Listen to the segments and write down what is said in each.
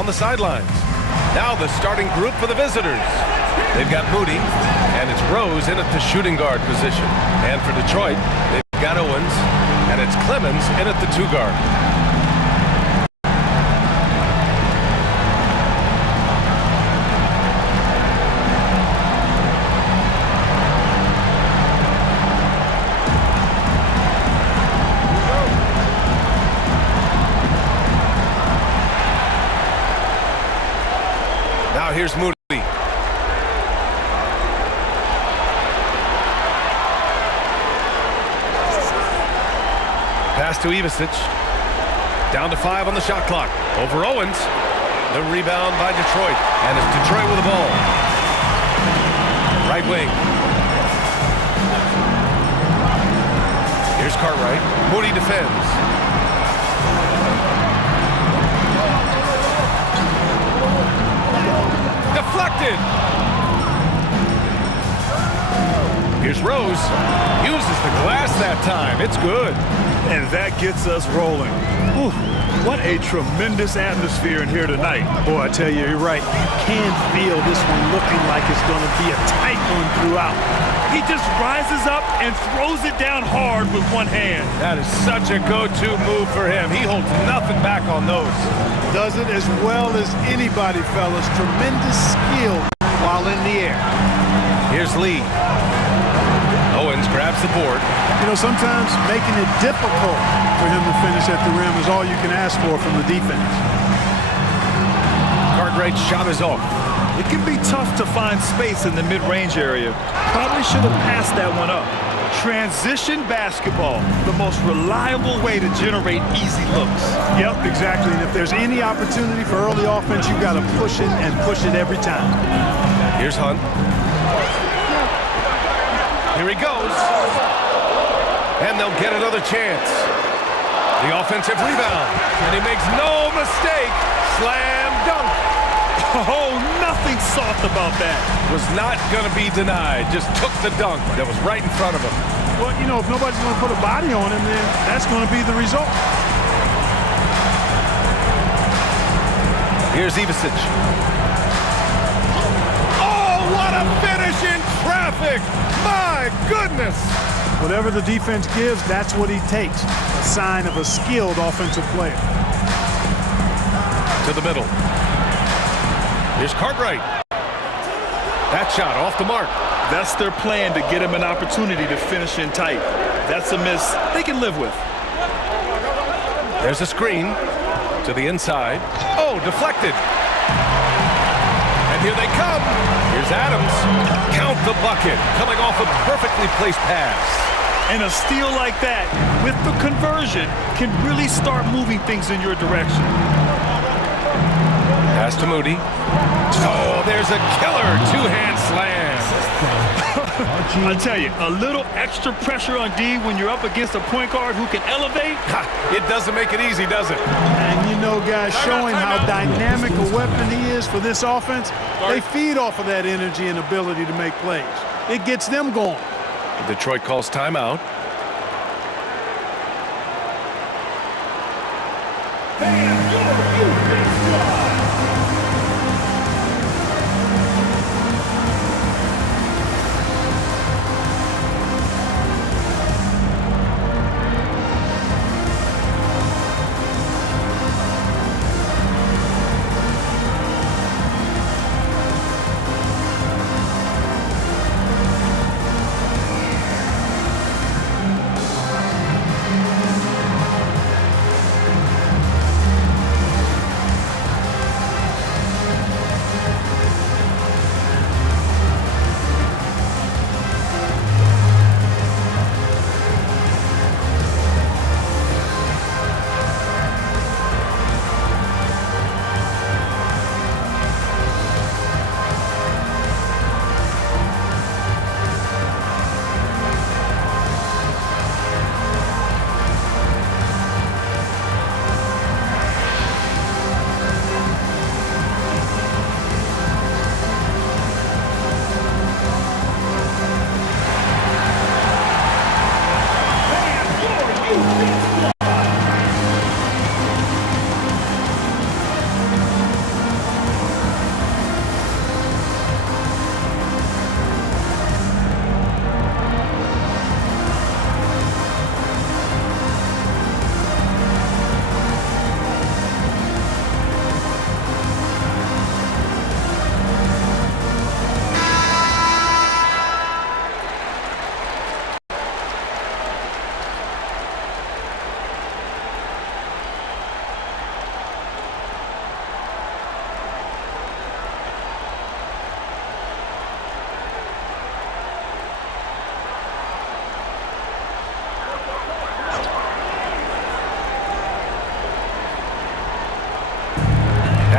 on the sidelines. Now the starting group for the visitors. They've got Moody, and it's Rose in at the shooting guard position. And for Detroit, they've got Owens, and it's Clemens in at the 2 guard. Now here's Moody. Pass to Ivicic. Down to 5 on the shot clock. Over Owens. The rebound by Detroit. And it's Detroit with the ball. Right wing. Here's Cartwright. Moody defends. Deflected. Here's Rose. Uses the glass that time. It's good. And that gets us rolling. Ooh, what a tremendous atmosphere in here tonight. Boy, I tell you, you're right. You can feel this one looking like it's going to be a tight one throughout. He just rises up and throws it down hard with one hand. That is such a go-to move for him. He holds nothing back on those. Does it as well as anybody, fellas. Tremendous skill while in the air. Here's Lee. Owens grabs the board. You know, sometimes making it difficult for him to finish at the rim is all you can ask for from the defense. Cartwright's shot is off. It can be tough to find space in the mid-range area. Probably should have passed that one up. Transition basketball, the most reliable way to generate easy looks. Yep, exactly. And if there's any opportunity for early offense, you've got to push it and push it every time. Here's Hunt. Here he goes. And they'll get another chance. The offensive rebound. And he makes no mistake. Slam dunk. Oh, nothing soft about that. Was not going to be denied. Just took the dunk that was right in front of him. Well, you know, if nobody's going to put a body on him, then that's going to be the result. Here's Ivicic. Oh, what a finish in traffic. My goodness. Whatever the defense gives, that's what he takes. A sign of a skilled offensive player. To the middle. Here's Cartwright. That shot off the mark. That's their plan, to get him an opportunity to finish in tight. That's a miss they can live with. There's a screen to the inside. Oh, deflected. And here they come. Here's Adams. Count the bucket. Coming off a perfectly placed pass. And a steal like that, with the conversion, can really start moving things in your direction. Pass to Moody. Oh, there's a killer two-hand slam. I tell you, a little extra pressure on D when you're up against a point guard who can elevate. It doesn't make it easy, does it? And you know, guys, showing how dynamic a weapon he is for this offense, they feed off of that energy and ability to make plays. It gets them going. Detroit calls timeout.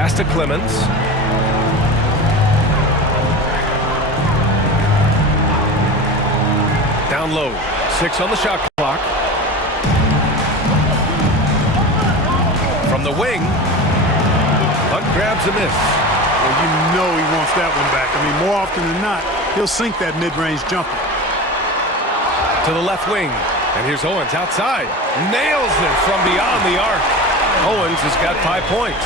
Pass to Clemens. Down low. 6 on the shot clock. From the wing. Hunt grabs a miss. Well, you know he wants that one back. I mean, more often than not, he'll sink that mid-range jumper. To the left wing. And here's Owens outside. Nails it from beyond the arc. Owens has got 5 points.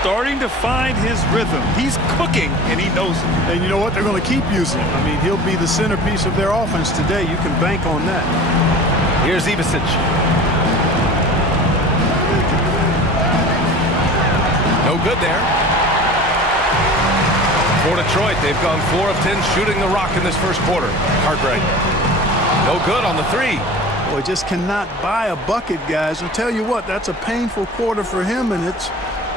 Starting to find his rhythm. He's cooking, and he knows it. And you know what? They're going to keep using him. I mean, he'll be the centerpiece of their offense today. You can bank on that. Here's Ivisic. No good there. For Detroit, they've gone 4 of 10 shooting the rock in this first quarter. Cartwright. No good on the 3. Boy, just cannot buy a bucket, guys. I'll tell you what, that's a painful quarter for him, and it's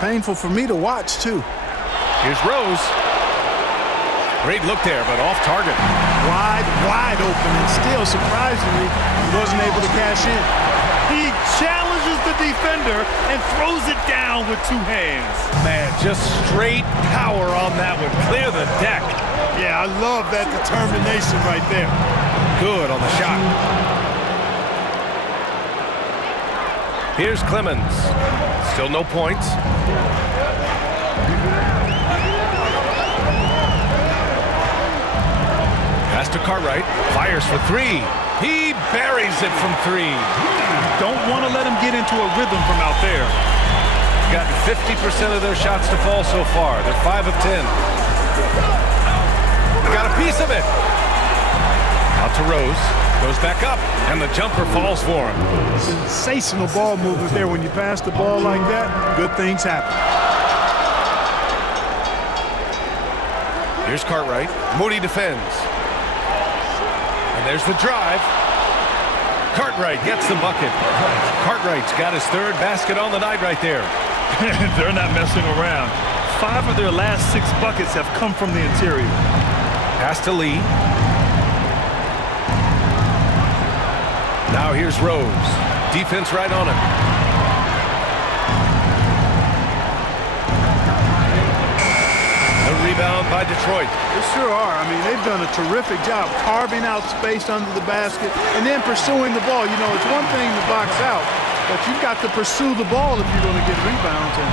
painful for me to watch, too. Here's Rose. Great look there, but off target. Wide open, and still, surprisingly, he wasn't able to cash in. He challenges the defender and throws it down with 2 hands. Man, just straight power on that one. Clear the deck. Yeah, I love that determination right there. Good on the shot. Here's Clemens. Still no points. Pass to Cartwright. Fires for 3. He buries it from 3. Don't want to let him get into a rhythm from out there. Gotten 50% of their shots to fall so far. They're 5 of 10. Got a piece of it. Out to Rose. Goes back up, and the jumper falls for him. Sensational ball movement there. When you pass the ball like that, good things happen. Here's Cartwright. Moody defends. And there's the drive. Cartwright gets the bucket. Cartwright's got his 3rd basket on the night right there. They're not messing around. 5 of their last 6 buckets have come from the interior. Pass to Lee. Now here's Rose. Defense right on him. The rebound by Detroit. They sure are. I mean, they've done a terrific job carving out space under the basket and then pursuing the ball. You know, it's one thing to box out, but you've got to pursue the ball if you're going to get rebounds. And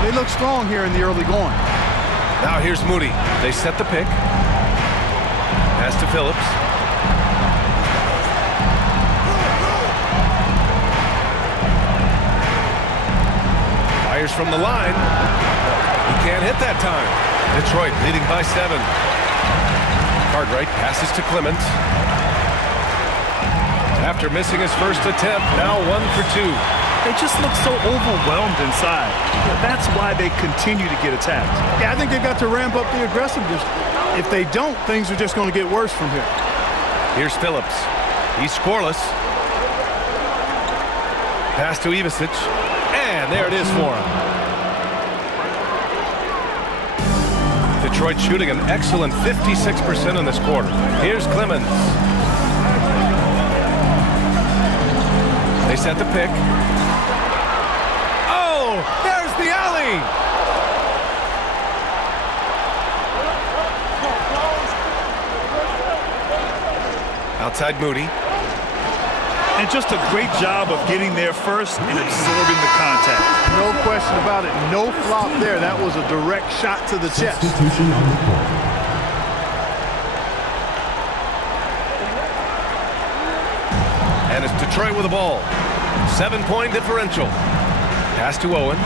they look strong here in the early going. Now here's Moody. They set the pick. Pass to Phillips. Fires from the line. He can't hit that time. Detroit leading by 7. Cartwright passes to Clemens. After missing his first attempt, now 1 for 2. They just look so overwhelmed inside. That's why they continue to get attacked. Yeah, I think they've got to ramp up the aggressiveness. If they don't, things are just going to get worse from here. Here's Phillips. He's scoreless. Pass to Ivisic. And there it is for him. Detroit shooting an excellent 56% in this quarter. Here's Clemens. They set the pick. Oh, there's the alley. Outside Moody. And just a great job of getting there first and absorbing the contact. No question about it. No flop there. That was a direct shot to the chest. And it's Detroit with the ball. 7-point differential. Pass to Owens.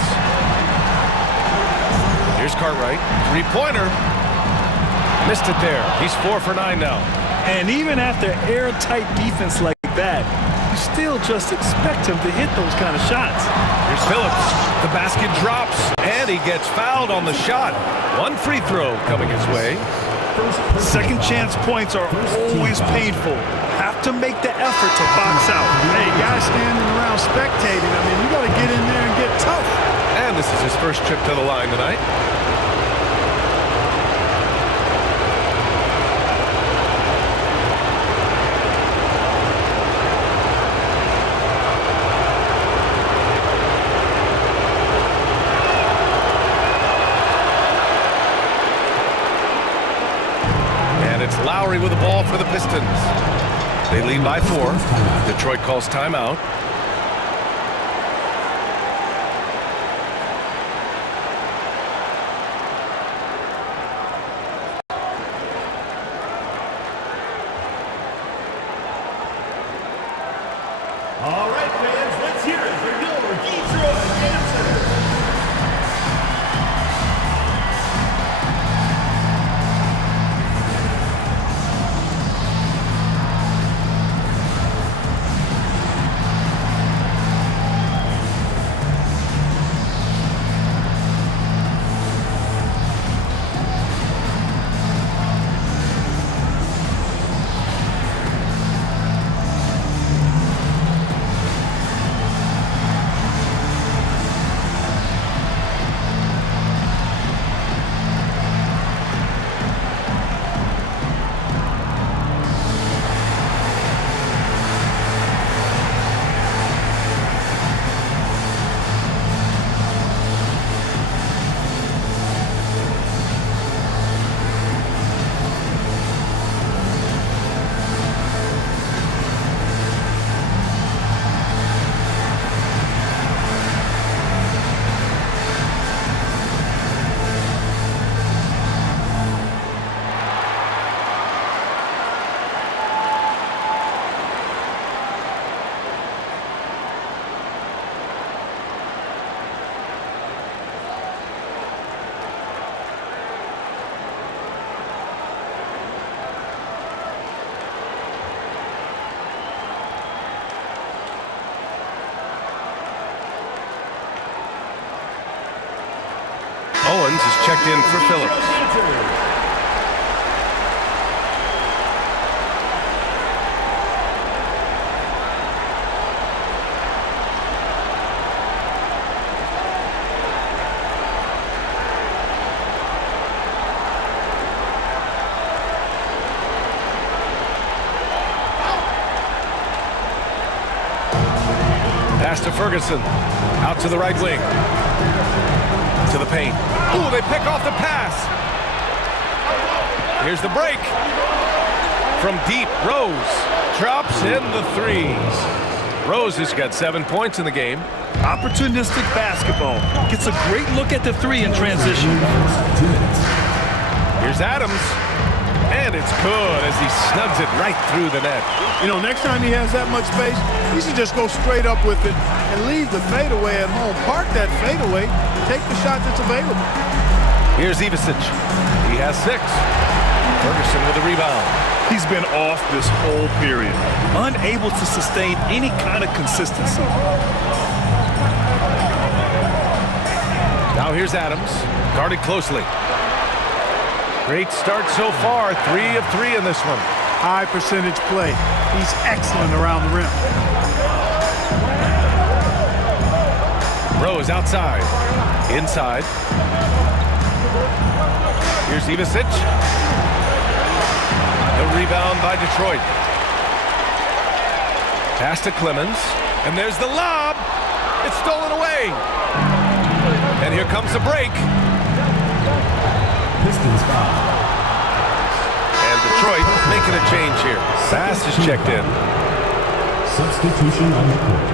Here's Cartwright. 3-pointer. Missed it there. He's 4 for 9 now. And even after airtight defense like that, you still just expect him to hit those kind of shots. Here's Phillips. The basket drops, and he gets fouled on the shot. 1 free throw coming his way. Second chance points are always painful. Have to make the effort to box out. Hey, guys standing around spectating, I mean, you got to get in there and get tough. And this is his first trip to the line tonight. It's Lowry with the ball for the Pistons. They lead by 4. Detroit calls timeout. All right, fans, let's hear it for your Detroit answer. Owens is checked in for Phillips. Pass to Ferguson. Out to the right wing. To the paint. Ooh, they pick off the pass. Here's the break. From deep, Rose drops in the 3. Rose has got 7 points in the game. Opportunistic basketball. Gets a great look at the 3 in transition. Here's Adams. And it's good as he snugs it right through the net. You know, next time he has that much space, he should just go straight up with it and leave the fadeaway at home. Park that fadeaway, take the shot that's available. Here's Ivicic. He has 6. Ferguson with the rebound. He's been off this whole period, unable to sustain any kind of consistency. Now here's Adams, guarded closely. Great start so far, 3 of 3 in this one. High percentage play. He's excellent around the rim. Rose outside, inside. Here's Ivicic. The rebound by Detroit. Pass to Clemens, and there's the lob. It's stolen away. And here comes the break. Pistons foul. And Detroit making a change here. Bass is checked in. Substitution on the court.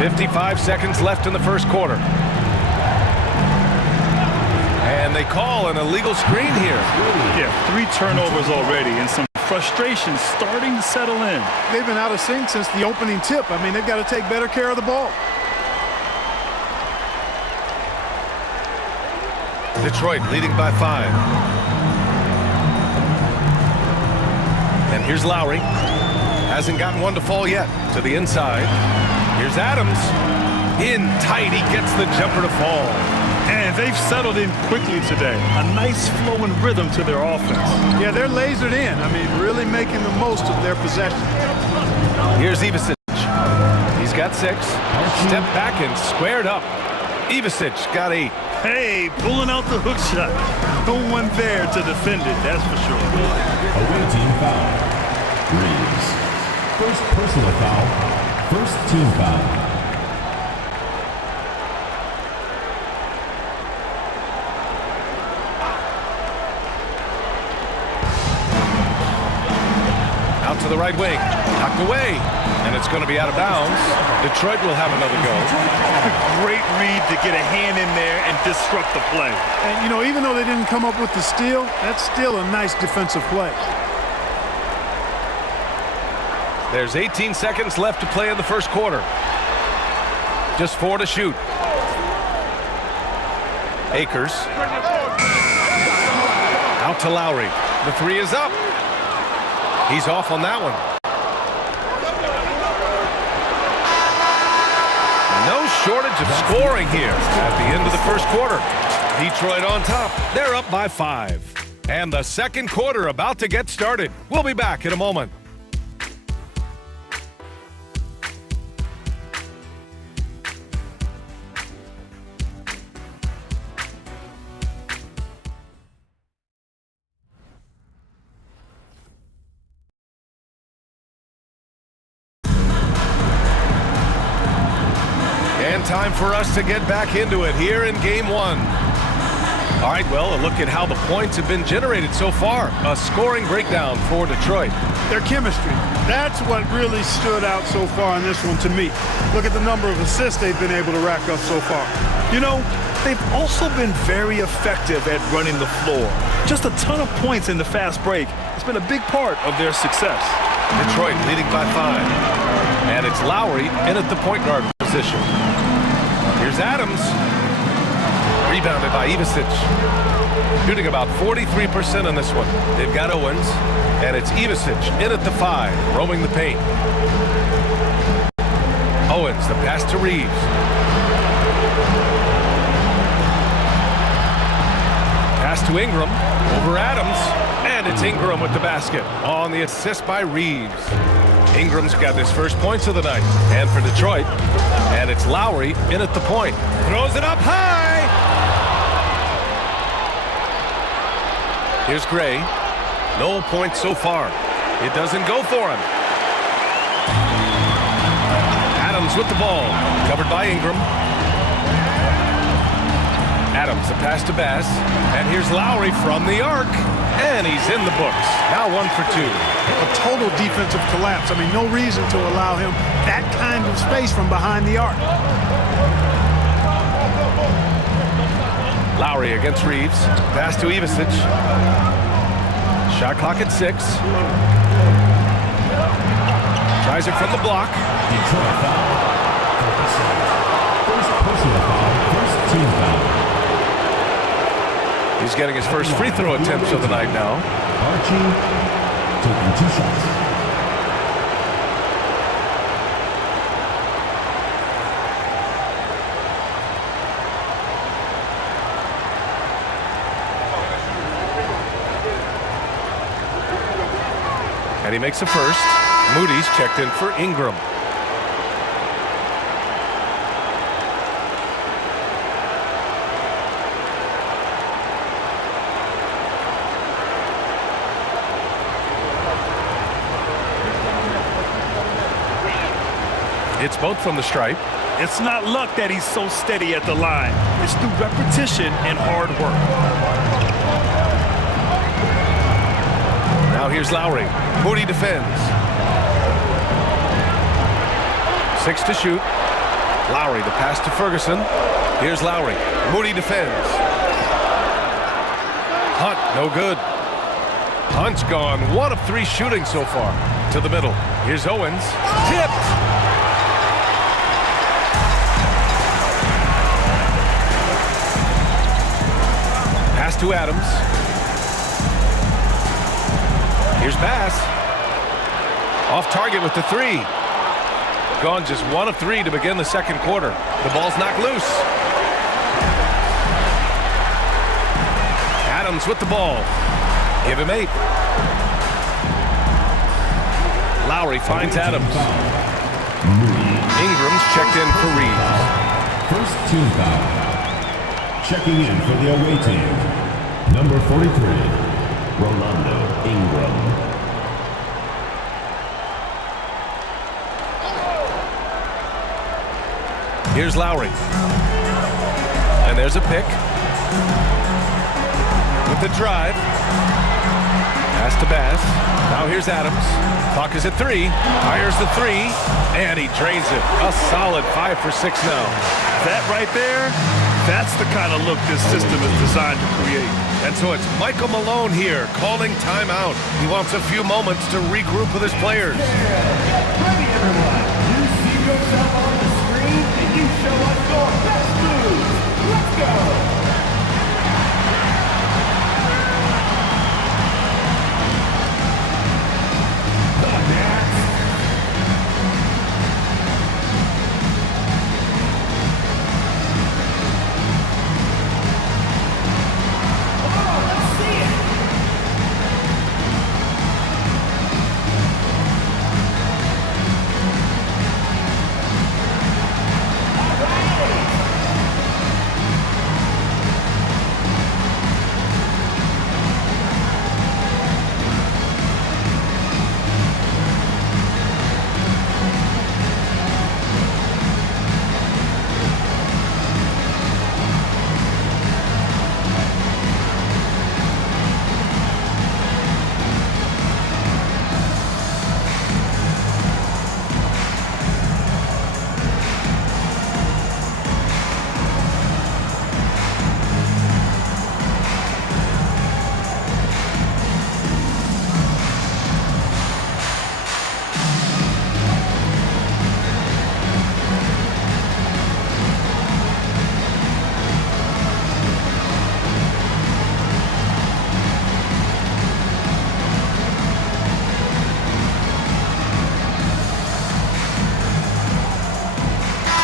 55 seconds left in the first quarter. And they call an illegal screen here. Yeah, 3 turnovers already and some frustration starting to settle in. They've been out of sync since the opening tip. I mean, they've got to take better care of the ball. Detroit leading by 5. And here's Lowry. Hasn't gotten one to fall yet. To the inside. Here's Adams. In tight. He gets the jumper to fall. And they've settled in quickly today. A nice flowing rhythm to their offense. Yeah, they're lasered in. I mean, really making the most of their possession. Here's Ivicic. He's got 6. Step back and squared up. Ivicic got 8. Hey, pulling out the hook shot. No one there to defend it, that's for sure. Away team foul. Reeves. First personal foul. First team foul. to the right wing. Knocked away. And it's going to be out of bounds. Detroit will have another go. Great read to get a hand in there and disrupt the play. And, you know, even though they didn't come up with the steal, that's still a nice defensive play. There's 18 seconds left to play in the first quarter. Just 4 to shoot. Akers. Out to Lowry. The 3 is up. He's off on that one. No shortage of scoring here at the end of the first quarter. Detroit on top. They're up by 5. And the second quarter about to get started. We'll be back in a moment. Time for us to get back into it here in game 1. All right, well, a look at how the points have been generated so far. A scoring breakdown for Detroit. Their chemistry, that's what really stood out so far in this one to me. Look at the number of assists they've been able to rack up so far. You know, they've also been very effective at running the floor. Just a ton of points in the fast break. It's been a big part of their success. Detroit leading by 5. And it's Lowry in at the point guard position. Here's Adams. Rebounded by Ivisic. Shooting about 43% on this one. They've got Owens. And it's Ivisic in at the 5, roaming the paint. Owens, the pass to Reeves. Pass to Ingram. Over Adams. And it's Ingram with the basket on the assist by Reeves. Ingram's got his first points of the night. And for Detroit, and it's Lowry in at the point. Throws it up high. Here's Gray. No points so far. It doesn't go for him. Adams with the ball. Covered by Ingram. Adams, the pass to Bass. And here's Lowry from the arc. And he's in the books. Now 1 for 2. A total defensive collapse. I mean, no reason to allow him that kind of space from behind the arc. Lowry against Reeves. Pass to Ivisic. Shot clock at 6. Tries it from the block. Detroit foul. First personal foul. First team foul. He's getting his first free throw attempts of the night now. Archie taking 2 shots. And he makes the first. Moody's checked in for Ingram. It's both from the stripe. It's not luck that he's so steady at the line. It's through repetition and hard work. Now here's Lowry. Moody defends. 6 to shoot. Lowry, the pass to Ferguson. Here's Lowry. Moody defends. Hunt, no good. Hunt's gone 1 of 3 shooting so far. To the middle. Here's Owens. Tipped. Pass to Adams. Here's Bass. Off target with the 3. Gone just 1 of 3 to begin the second quarter. The ball's knocked loose. Adams with the ball. Give him 8. Lowry finds Adams. Ingram's checked in for Reeves. First team foul. Checking in for the away team. Number 43, Rolando Ingram. Here's Lowry. And there's a pick. With the drive. Pass to Bass. Now here's Adams. Clock is at 3. Fires the 3, and he drains it. A solid 5 for 6 now. That right there, that's the kind of look this system is designed to create. And so it's Michael Malone here calling timeout. He wants a few moments to regroup with his players. Ready, everyone. You see yourself on the screen, and you show us your best moves. Let's go.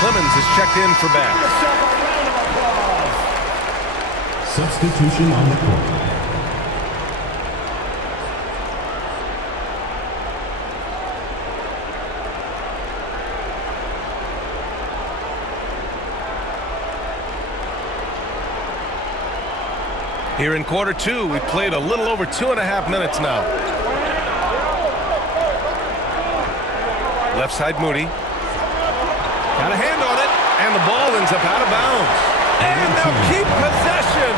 Clemens is checked in for bats. Substitution on the court. Here in quarter 2, we played a little over 2.5 minutes now. Left side Moody. Got a hand on it, and the ball ends up out of bounds. And they'll keep possession.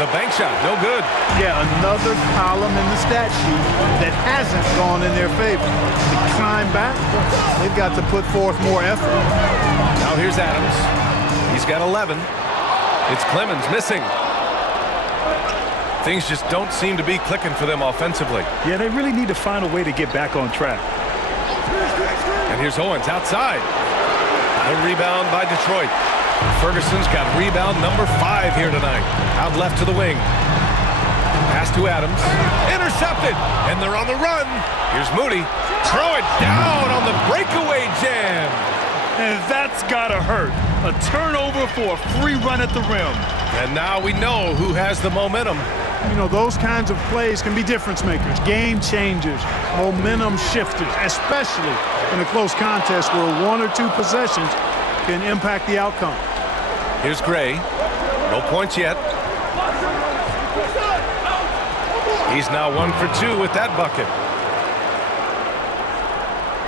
The bank shot, no good. Yeah, another column in the stat sheet that hasn't gone in their favor. To climb back, they've got to put forth more effort. Now here's Adams. He's got 11. It's Clemens missing. Things just don't seem to be clicking for them offensively. Yeah, they really need to find a way to get back on track. And here's Owens outside. The rebound by Detroit. Ferguson's got rebound number 5 here tonight. Out left to the wing. Pass to Adams. Intercepted. And they're on the run. Here's Moody. Throw it down on the breakaway jam. And that's gotta hurt. A turnover for a free run at the rim. And now we know who has the momentum. You know, those kinds of plays can be difference makers, game changers, momentum shifters, especially in a close contest where 1 or 2 possessions can impact the outcome. Here's Gray. No points yet. He's now 1 for 2 with that bucket.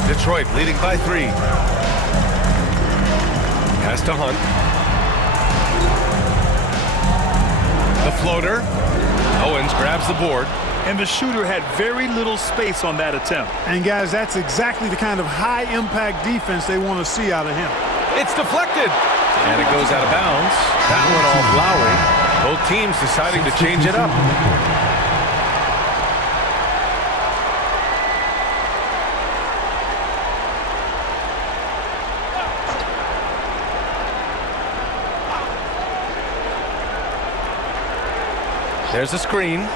Detroit leading by 3. Pass to Hunt. The floater. Owens grabs the board. And the shooter had very little space on that attempt. And guys, that's exactly the kind of high-impact defense they want to see out of him. It's deflected. And it goes out of bounds. That one off Lowry. Both teams deciding to change it up. There's a screen.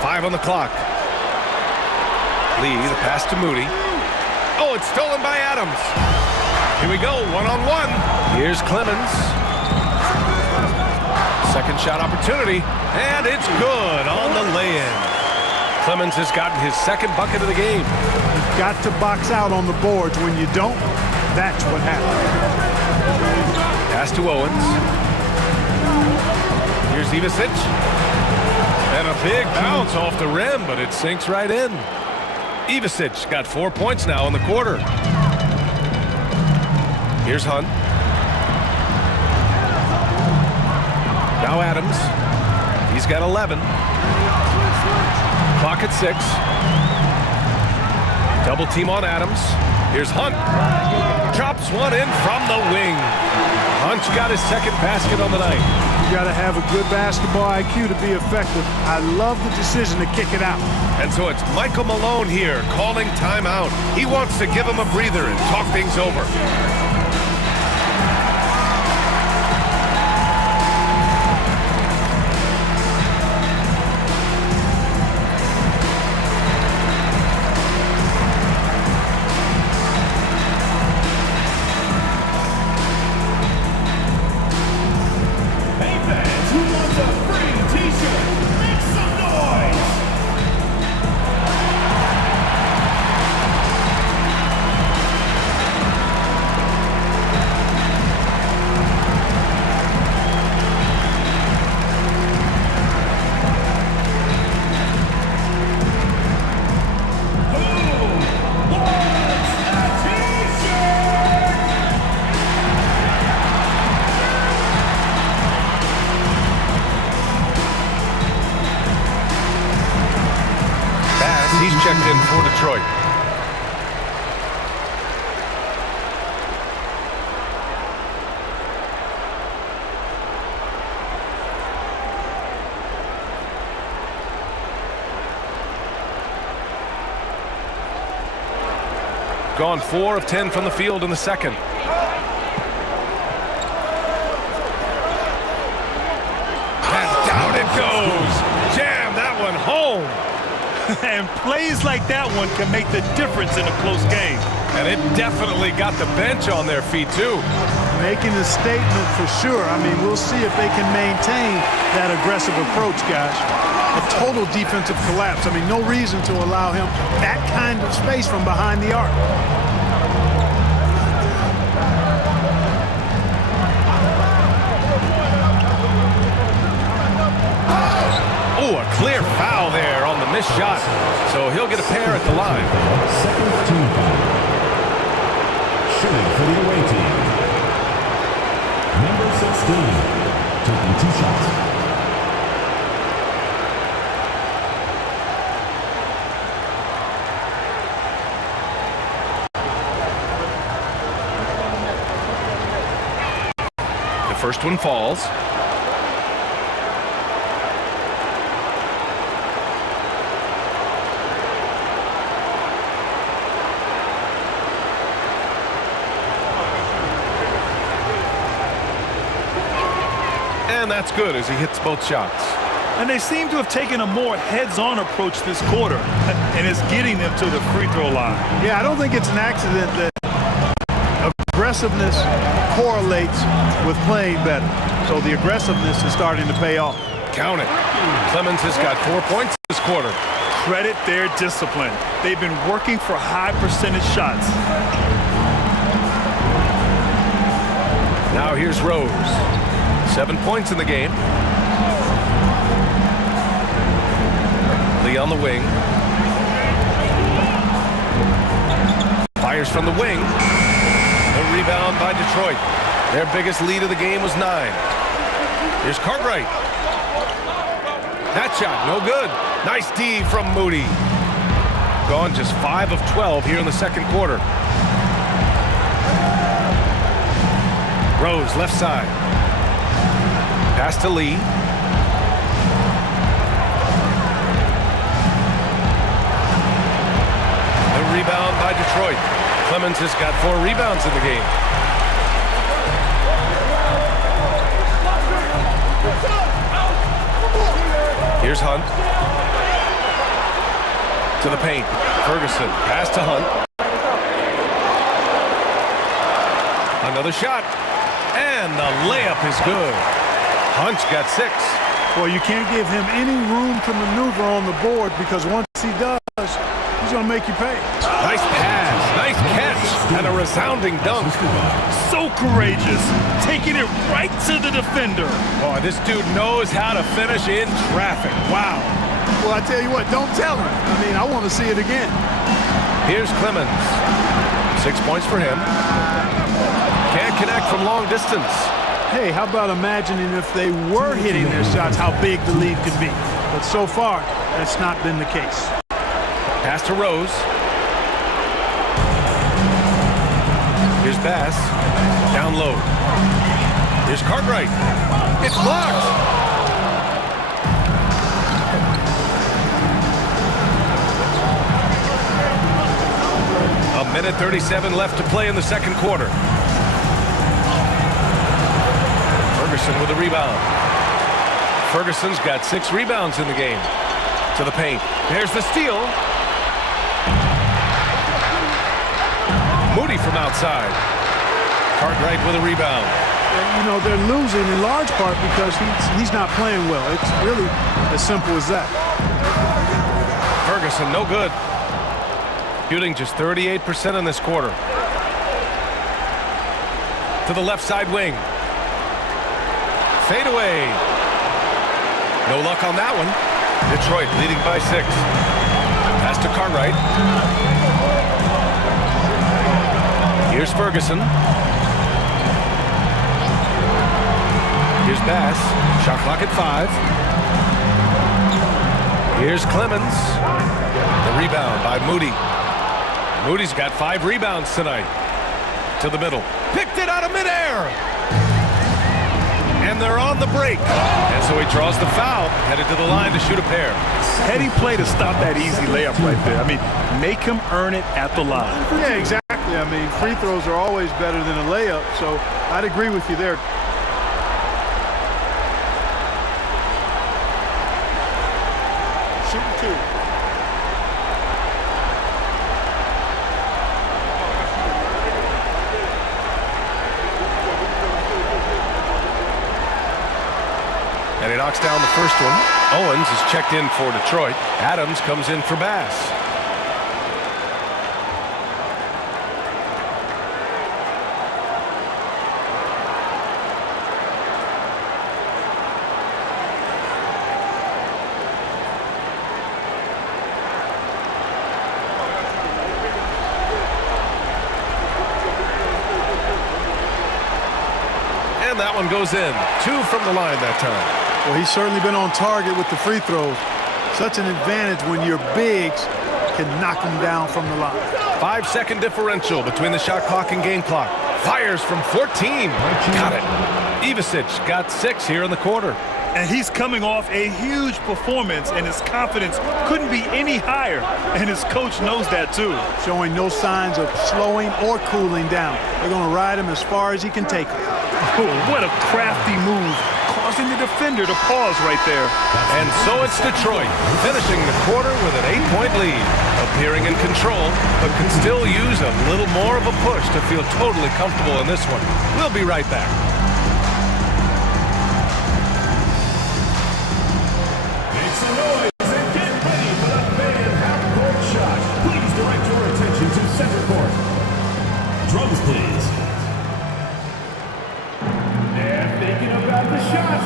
5 on the clock. Lee, the pass to Moody. Oh, it's stolen by Adams. Here we go, 1-on-1. Here's Clemens. Second shot opportunity, and it's good on the lay-in. Clemens has gotten his second bucket of the game. You've got to box out on the boards. When you don't, that's what happens. Pass to Owens. Here's Ivasic. And a big bounce off the rim, but it sinks right in. Ivicic got 4 points now in the quarter. Here's Hunt. Now Adams. He's got 11. Clock at 6. Double team on Adams. Here's Hunt. Drops one in from the wing. Hunt's got his second basket on the night. You got to have a good basketball IQ to be effective. I love the decision to kick it out. And so it's Michael Malone here calling timeout. He wants to give him a breather and talk things over. He's checked in for Detroit. Gone 4 of 10 from the field in the second. And down it goes. Jam that one home. And plays like that one can make the difference in a close game. And it definitely got the bench on their feet, too. Making a statement for sure. I mean, we'll see if they can maintain that aggressive approach, guys. A total defensive collapse. I mean, no reason to allow him that kind of space from behind the arc. Oh, a clear foul there on the missed shot. So he'll get a pair at the line. Second team foul. Shooting for the away team. Number 16, taking 2 shots. The first one falls. And that's good as he hits both shots. And they seem to have taken a more heads-on approach this quarter, and it's getting them to the free throw line. Yeah, I don't think it's an accident that aggressiveness correlates with playing better. So the aggressiveness is starting to pay off. Count it. Clemens has got 4 points this quarter. Credit their discipline. They've been working for high percentage shots. Now here's Rose. 7 points in the game. Lee on the wing. Fires from the wing. A rebound by Detroit. Their biggest lead of the game was 9. Here's Cartwright. That shot, no good. Nice D from Moody. Gone just 5 of 12 here in the second quarter. Rose, left side. Pass to Lee. The rebound by Detroit. Clemens has got 4 rebounds in the game. Here's Hunt. To the paint. Ferguson. Pass to Hunt. Another shot. And the layup is good. Hunt's got 6. Well, you can't give him any room to maneuver on the board because once he does, he's going to make you pay. Nice pass, nice catch, and a resounding dunk. So courageous, taking it right to the defender. Oh, this dude knows how to finish in traffic. Wow. Well, I tell you what, don't tell him. I mean, I want to see it again. Here's Clemens. 6 points for him. Can't connect from long distance. Hey, how about imagining if they were hitting their shots, how big the lead could be. But so far, that's not been the case. Pass to Rose. Here's Bass. Down low. Here's Cartwright. It's blocked. A minute 37 left to play in the second quarter. Ferguson with a rebound. Ferguson's got 6 rebounds in the game. To the paint. There's the steal. Moody from outside. Cartwright with a rebound. And, you know, they're losing in large part because he's not playing well. It's really as simple as that. Ferguson, no good. Shooting just 38% in this quarter. To the left side wing. Fade away. No luck on that one. Detroit leading by 6. Pass to Cartwright. Here's Ferguson. Here's Bass. Shot clock at 5. Here's Clemens. The rebound by Moody. Moody's got 5 rebounds tonight. To the middle. Picked it out of midair. And they're on the break. And so he draws the foul, headed to the line to shoot a pair. Heady play to stop that easy layup right there. I mean, make him earn it at the line. Yeah, exactly. I mean, free throws are always better than a layup, so I'd agree with you there. Shooting 2. And he knocks down the first one. Owens is checked in for Detroit. Adams comes in for Bass. And that one goes in. 2 from the line that time. Well, he's certainly been on target with the free throws. Such an advantage when your bigs can knock them down from the line. 5-second differential between the shot clock and game clock. Fires from 14. Got it. Ivicic got 6 here in the quarter. And he's coming off a huge performance, and his confidence couldn't be any higher. And his coach knows that, too. Showing no signs of slowing or cooling down. They're going to ride him as far as he can take him. Oh, what a crafty move, causing the defender to pause right there. And so it's Detroit, finishing the quarter with an 8-point lead. Appearing in control, but can still use a little more of a push to feel totally comfortable in this one. We'll be right back. Make some noise and get ready for the fan half-court shot. Please direct your attention to center court. Drums, please. They're thinking about the shot.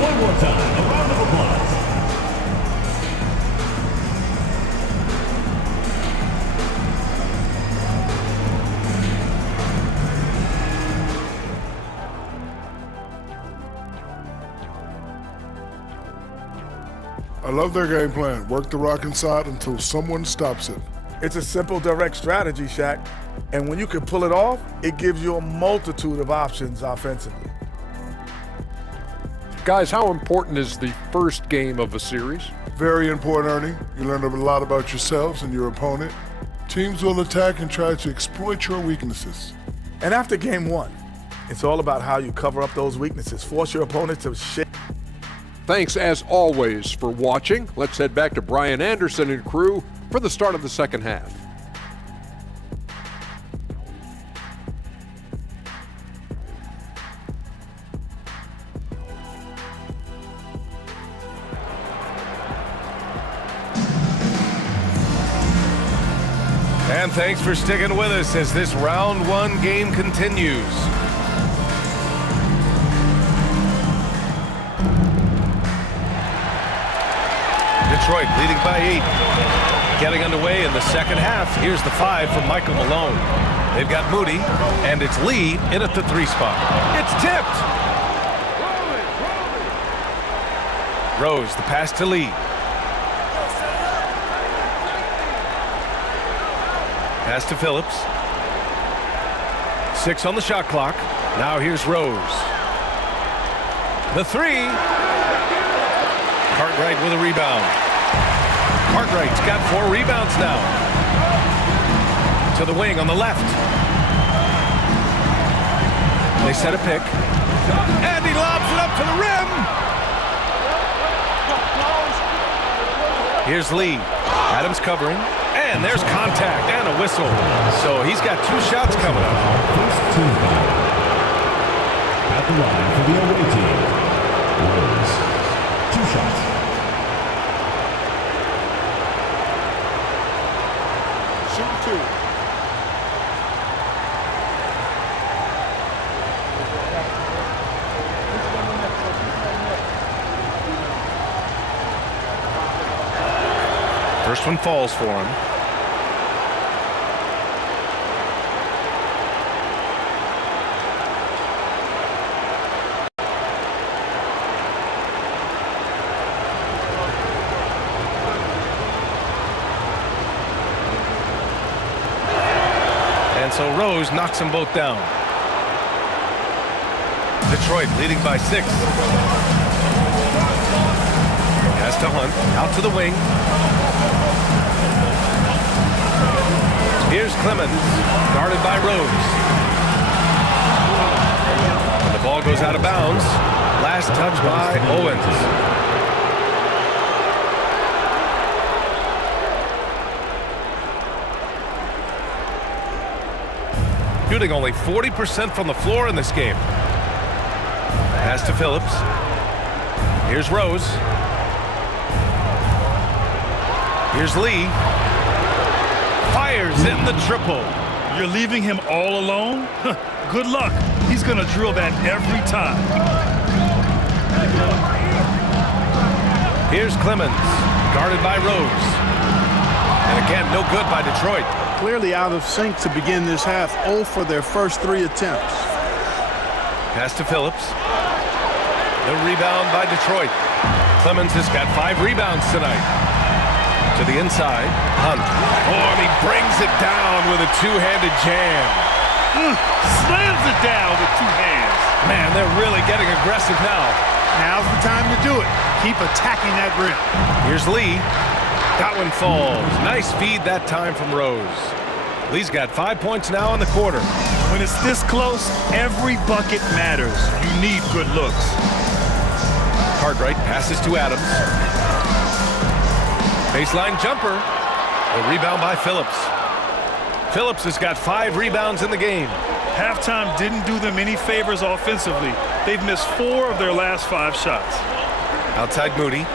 One more time, a round of applause. I love their game plan. Work the rock inside until someone stops it. It's a simple, direct strategy, Shaq. And when you can pull it off, it gives you a multitude of options offensively. Guys, how important is the first game of a series? Very important, Ernie. You learn a lot about yourselves and your opponent. Teams will attack and try to exploit your weaknesses. And after game 1, it's all about how you cover up those weaknesses, force your opponent to shit. Thanks, as always, for watching. Let's head back to Brian Anderson and crew for the start of the second half. And thanks for sticking with us as this round one game continues. Detroit leading by 8. Getting underway in the second half. Here's the 5 from Michael Malone. They've got Moody, and it's Lee in at the 3 spot. It's tipped. Rose, the pass to Lee. Pass to Phillips. 6 on the shot clock. Now here's Rose. The 3. Cartwright with a rebound. Cartwright's got 4 rebounds now. To the wing on the left. They set a pick. And he lobs it up to the rim. Here's Lee. Adams covering. And there's contact and a whistle. So he's got 2 shots coming up. First team foul. At the line for the away team. Rose. 2 shots. Shoot 2. First one falls for him. And so Rose knocks them both down. Detroit leading by 6. Pass to Hunt, out to the wing. Here's Clemens, guarded by Rose. And the ball goes out of bounds. Last touch by Owens. Shooting only 40% from the floor in this game. Pass to Phillips. Here's Rose. Here's Lee. Fires in the triple. You're leaving him all alone? Good luck. He's going to drill that every time. Here's Clemens, guarded by Rose. And again, no good by Detroit. Clearly out of sync to begin this half. 0 for their first 3 attempts. Pass to Phillips. The rebound by Detroit. Clemens has got 5 rebounds tonight. To the inside, Hunt. Oh, and he brings it down with a 2-handed jam. Slams it down with 2 hands. Man, they're really getting aggressive now. Now's the time to do it. Keep attacking that rim. Here's Lee. That one falls. Nice feed that time from Rose. Lee's got 5 points now in the quarter. When it's this close, every bucket matters. You need good looks. Cartwright passes to Adams. Baseline jumper. The rebound by Phillips. Phillips has got 5 rebounds in the game. Halftime didn't do them any favors offensively. They've missed 4 of their last 5 shots. Outside Moody.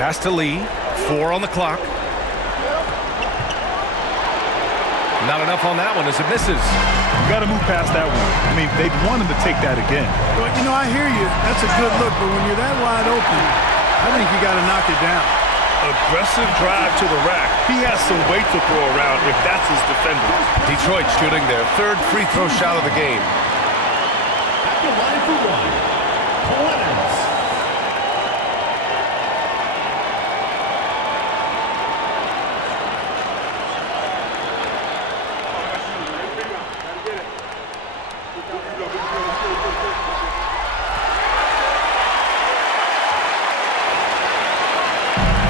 Pass to Lee. 4 on the clock. Not enough on that one as it misses. You got to move past that one. I mean, they'd want him to take that again. Well, you know, I hear you. That's a good look, but when you're that wide open, I think you got to knock it down. Aggressive drive to the rack. He has some weight to throw around if that's his defender. Detroit shooting their 3rd free throw shot of the game. At the line for 1. Clemens.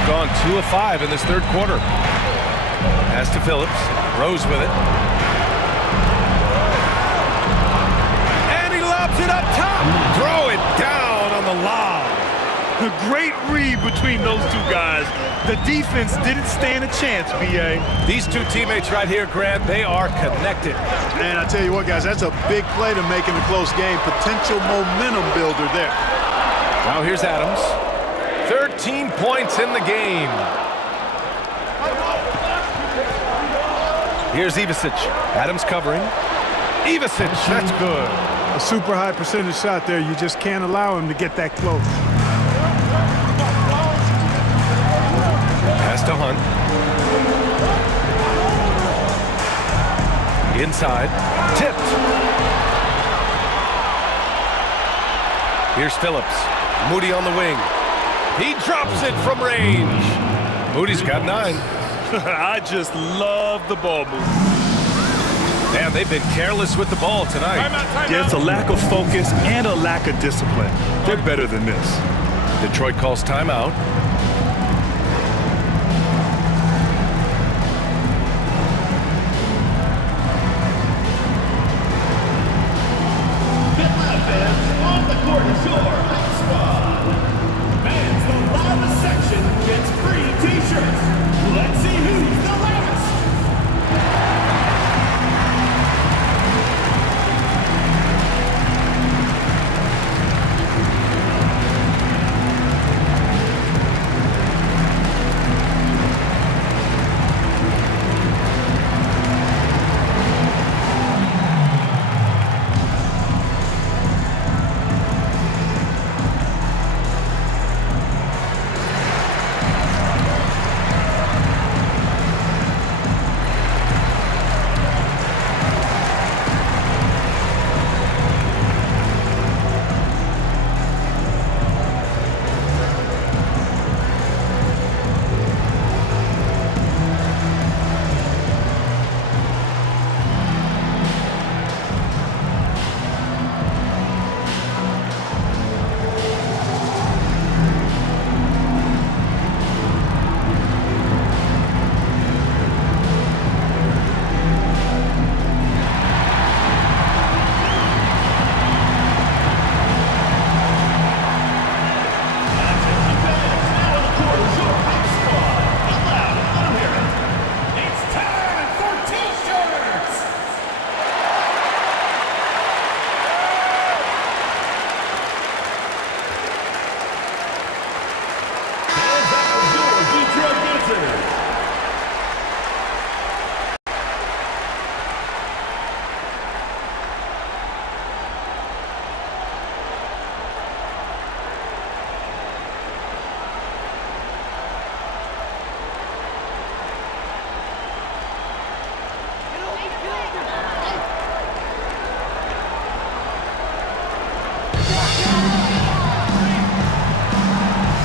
Gone 2 of 5 in this 3rd quarter. Pass to Phillips. Rose with it. And he lobs it up top. Throw it down on the lob. A great read between those 2 guys. The defense didn't stand a chance, B.A. These 2 teammates right here, Grant, they are connected. And I tell you what, guys, that's a big play to make in a close game. Potential momentum builder there. Now here's Adams. 13 points in the game. Here's Ivisic. Adams covering. Ivisic, that's good. A super high percentage shot there. You just can't allow him to get that close. Pass to Hunt. Inside. Tipped. Here's Phillips. Moody on the wing. He drops it from range. Moody's got 9. I just love the ball movement. Man, they've been careless with the ball tonight. Yeah, it's a lack of focus and a lack of discipline. They're better than this. Detroit calls timeout. Fans on the court is your house squad. Fans, the loudest section gets free t-shirts. Let's see who's the loudest.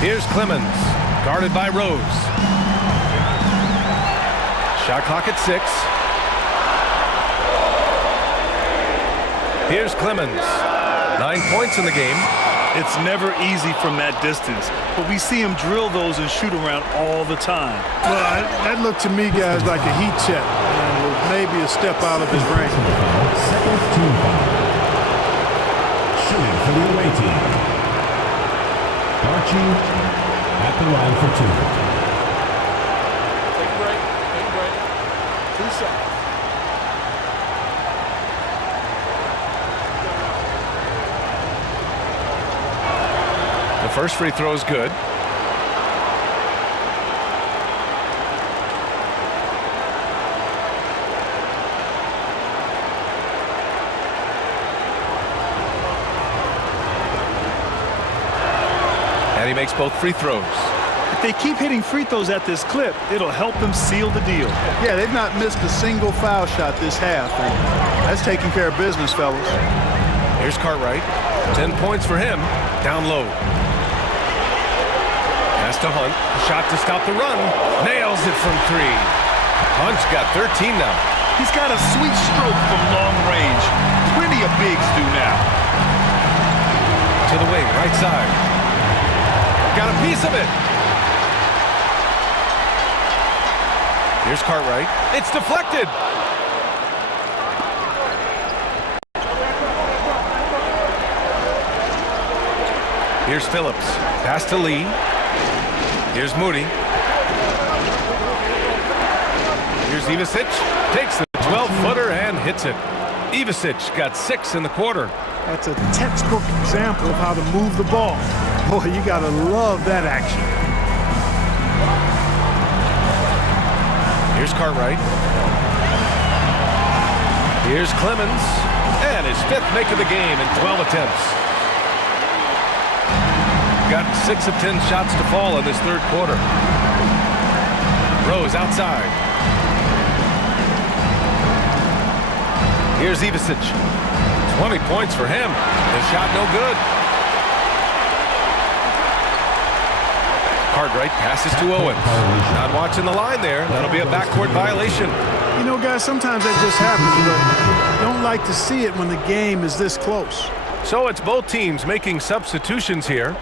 Here's Clemens, guarded by Rose. Shot clock at 6. Here's Clemens. 9 points in the game. It's never easy from that distance, but we see him drill those and shoot around all the time. Well, that looked to me, guys, like a heat check. Maybe a step out of his range. Second team foul. Shooting for the away team. Archie at the line for 2. Take a break. Take a break. 2 seconds. The first free throw is good. And he makes both free throws. If they keep hitting free throws at this clip, it'll help them seal the deal. Yeah, they've not missed a single foul shot this half. That's taking care of business, fellas. Here's Cartwright. 10 points for him. Down low. Pass to Hunt. Shot to stop the run. Nails it from 3. Hunt's got 13 now. He's got a sweet stroke from long range. Plenty of bigs do now. To the wing, right side. Got a piece of it. Here's Cartwright. It's deflected. Here's Phillips. Pass to Lee. Here's Moody. Here's Ivisic. Takes the 12-footer and hits it. Ivisic got 6 in the quarter. That's a textbook example of how to move the ball. Boy, you gotta love that action. Here's Cartwright. Here's Clemens, and his 5th make of the game in 12 attempts. Gotten 6 of 10 shots to fall in this 3rd quarter. Rose outside. Here's Ivisic. 20 points for him. The shot no good. Cartwright passes to Owens. Not watching the line there. That'll be a backcourt violation. You know, guys, sometimes that just happens, but you don't like to see it when the game is this close. So it's both teams making substitutions here.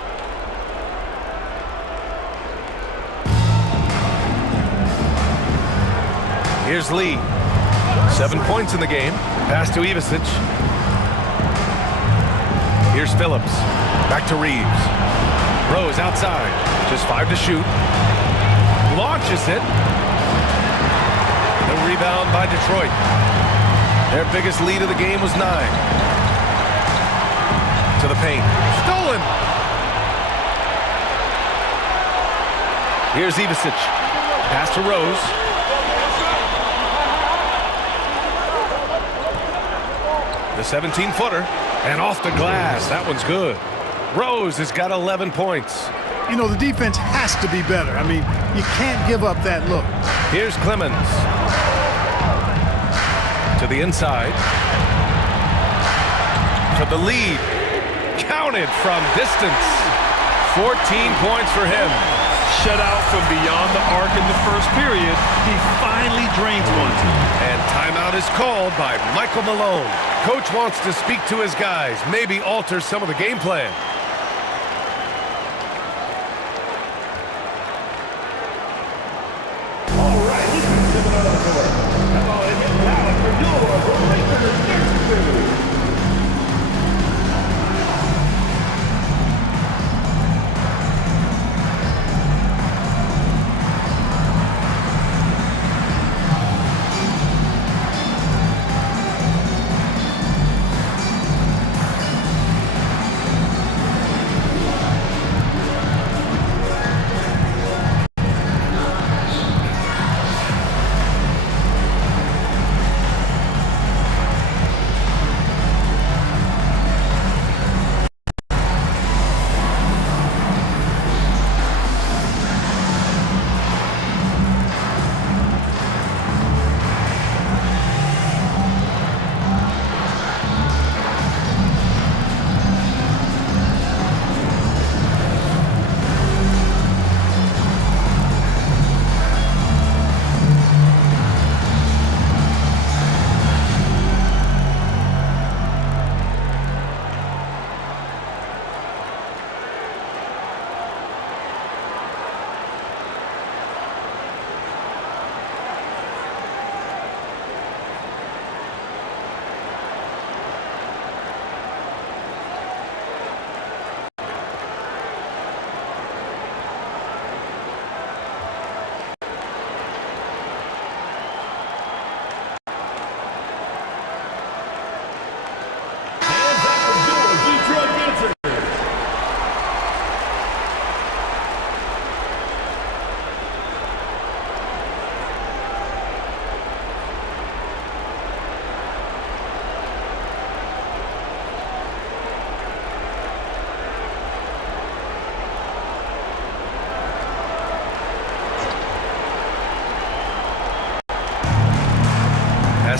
Here's Lee. 7 points in the game. Pass to Ivisic. Here's Phillips. Back to Reeves. Rose outside. Just 5 to shoot. Launches it. The rebound by Detroit. Their biggest lead of the game was 9. To the paint. Stolen. Here's Ivisic. Pass to Rose. The 17-footer. And off the glass. That one's good. Rose has got 11 points. You know, the defense has to be better. I mean, you can't give up that look. Here's Clemens. To the inside. To the lead. Counted from distance. 14 points for him. Shut out from beyond the arc in the 1st period. He finally drains one. And timeout is called by Michael Malone. Coach wants to speak to his guys, maybe alter some of the game plan. All right, let's get it on the court. Come on and get loud for your Lakers next two.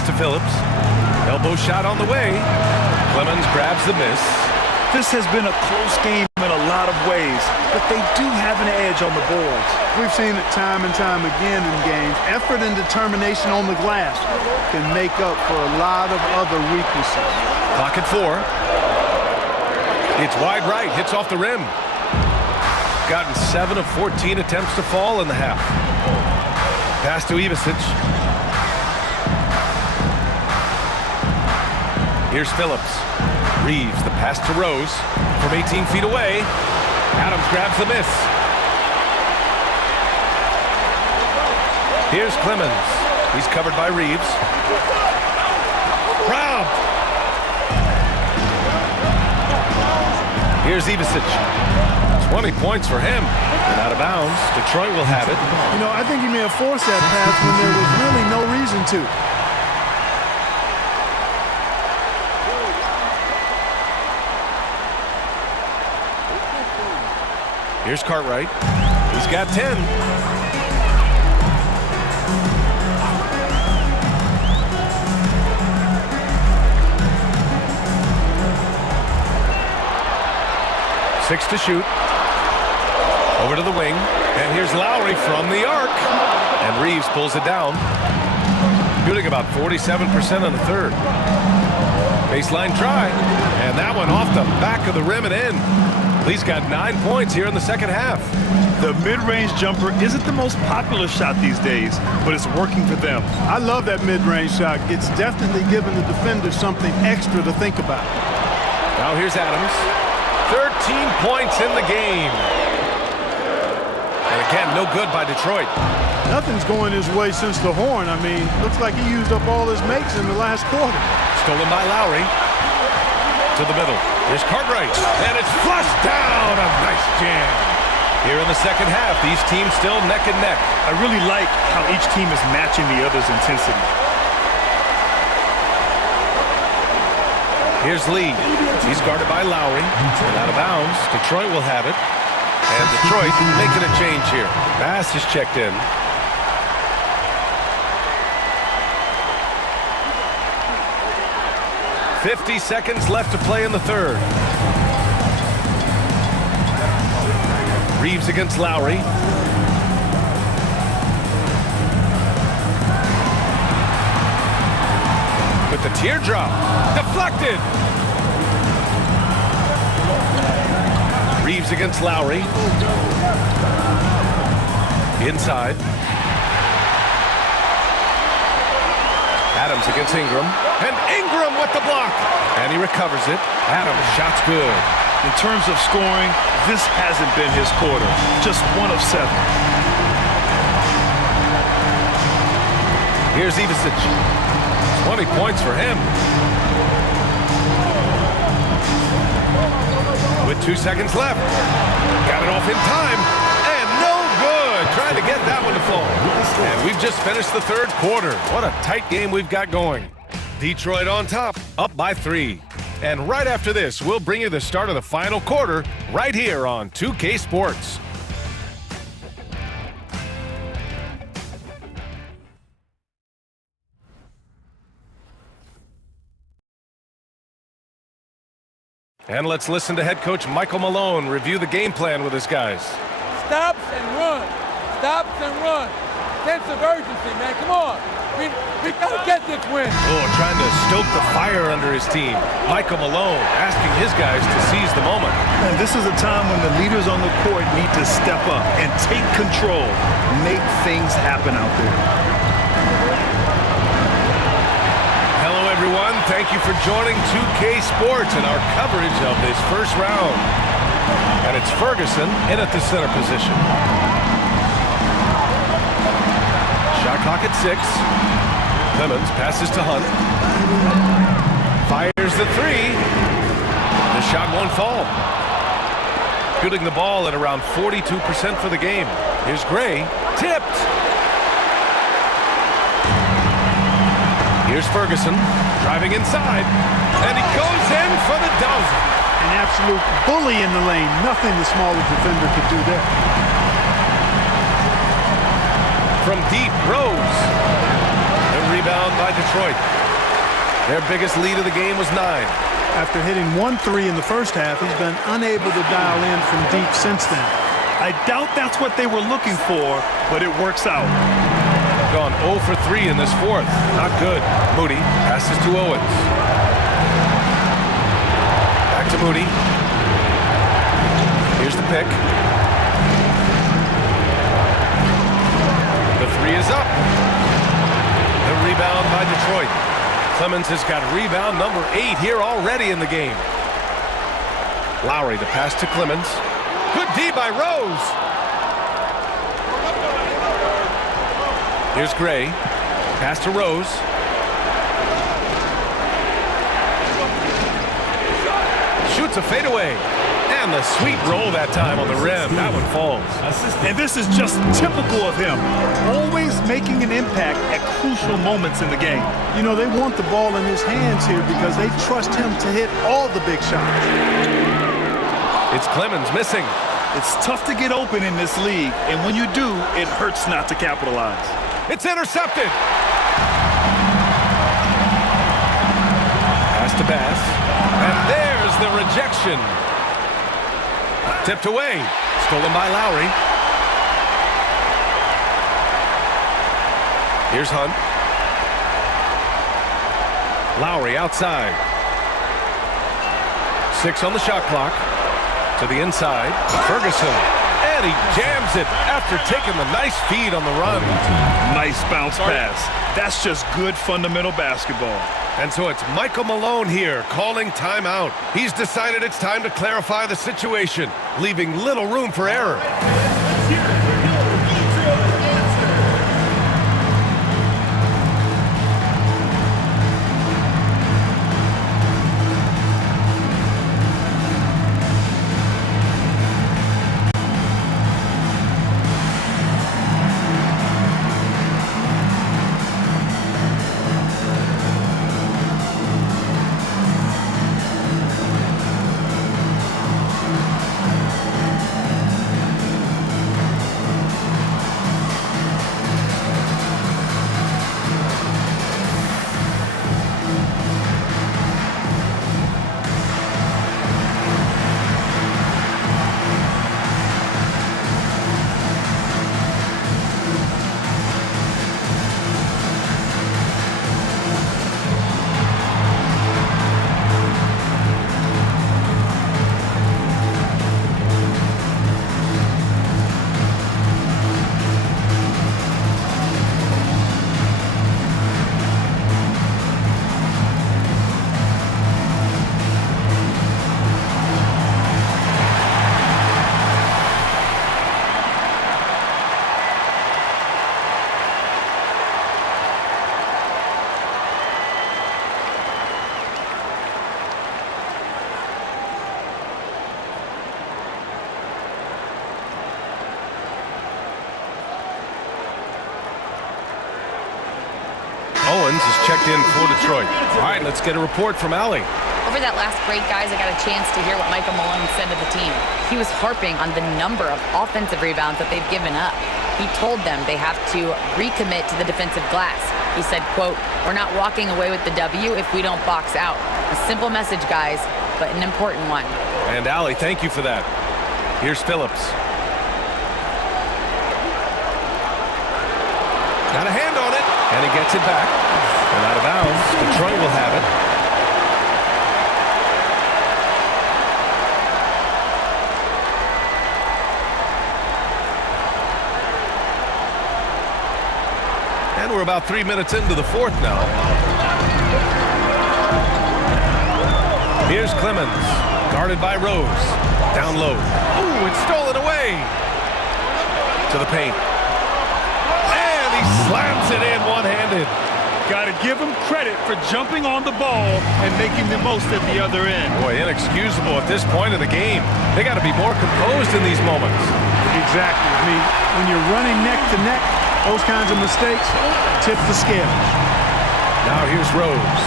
To Phillips. Elbow shot on the way. Clemens grabs the miss. This has been a close game in a lot of ways, but they do have an edge on the boards. We've seen it time and time again in games. Effort and determination on the glass can make up for a lot of other weaknesses. Clock at 4. It's wide right. Hits off the rim. Gotten 7 of 14 attempts to fall in the half. Pass to Ivisic. Here's Phillips. Reeves, the pass to Rose from 18 feet away. Adams grabs the miss. Here's Clemens. He's covered by Reeves. Robbed. Here's Ivisic. 20 points for him. And out of bounds. Detroit will have it. You know, I think he may have forced that pass when there was really no reason to. Here's Cartwright. He's got 10. Six to shoot. Over to the wing. And here's Lowry from the arc. And Reeves pulls it down. Shooting about 47% on the third. Baseline try. And that one off the back of the rim and in. Lee's got 9 points here in the second half. The mid-range jumper isn't the most popular shot these days, but it's working for them. I love that mid-range shot. It's definitely giving the defender something extra to think about. Now here's Adams. 13 points in the game. And again, no good by Detroit. Nothing's going his way since the horn. I mean, looks like he used up all his makes in the last quarter. Stolen by Lowry. To the middle. Here's Cartwright. And it's flushed down. A nice jam. Here in the second half, these teams still neck and neck. I really like how each team is matching the other's intensity. Here's Lee. He's guarded by Lowry. And out of bounds. Detroit will have it. And Detroit making a change here. Bass is checked in. .50 seconds left to play in the third. Reeves against Lowry. With the teardrop. Deflected. Reeves against Lowry. Inside. Adams against Ingram. And Ingram with the block. And he recovers it. Adams, shot's good. In terms of scoring, this hasn't been his quarter. Just 1 of 7. Here's Ivicic. 20 points for him. With 2 seconds left. Got it off in time. And no good. Trying to get that one to fall. And we've just finished the third quarter. What a tight game we've got going. Detroit on top, up by 3. And right after this, we'll bring you the start of the final quarter right here on 2K Sports. And let's listen to head coach Michael Malone review the game plan with his guys. Stops and run. Stops and run. Sense of urgency, man. Come on. We got to get this win. Oh, trying to stoke the fire under his team. Michael Malone asking his guys to seize the moment. And this is a time when the leaders on the court need to step up and take control. Make things happen out there. Hello, everyone. Thank you for joining 2K Sports and our coverage of this first round. And it's Ferguson in at the center position. Shot clock at 6. Clemens passes to Hunt. Fires the 3. The shot won't fall. Shooting the ball at around 42% for the game. Here's Gray. Tipped. Here's Ferguson driving inside. And he goes in for the dozen. An absolute bully in the lane. Nothing the smaller defender could do there. From deep, Rose. The rebound by Detroit. Their biggest lead of the game was 9. After hitting 1-3 in the first half, he's been unable to dial in from deep since then. I doubt that's what they were looking for, but it works out. Gone 0 for 3 in this fourth. Not good. Moody passes to Owens. Back to Moody. Here's the pick. The 3 is up. The rebound by Detroit. Clemens has got rebound number 8 here already in the game. Lowry, the pass to Clemens. Good D by Rose. Here's Gray. Pass to Rose. Shoots a fadeaway. And the sweet roll that time on the rim. That one falls. And this is just typical of him. Always making an impact at crucial moments in the game. You know, they want the ball in his hands here because they trust him to hit all the big shots. It's Clemens missing. It's tough to get open in this league, and when you do, it hurts not to capitalize. It's intercepted. Pass to Bass. And there's the rejection. Tipped away. Stolen by Lowry. Here's Hunt. Lowry outside. 6 on the shot clock. To the inside. Ferguson. And he jams it after taking the nice feed on the run. Nice bounce pass. That's just good fundamental basketball. And so it's Michael Malone here calling timeout. He's decided it's time to clarify the situation, leaving little room for error. Owens is checked in for Detroit. All right, let's get a report from Allie. Over that last break, guys, I got a chance to hear what Michael Malone said to the team. He was harping on the number of offensive rebounds that they've given up. He told them they have to recommit to the defensive glass. He said, quote, "We're not walking away with the W if we don't box out." A simple message, guys, but an important one. And Allie, thank you for that. Here's Phillips. Got a hand on it, and he gets it back. And out of bounds, Detroit will have it. And we're about 3 minutes into the fourth now. Here's Clemens, guarded by Rose. Down low. Ooh, it's stolen away. To the paint. And he slams it in one-handed. Got to give him credit for jumping on the ball and making the most at the other end. Boy, inexcusable at this point of the game. They got to be more composed in these moments. Exactly. I mean, when you're running neck to neck, those kinds of mistakes tip the scale. Now here's Rose.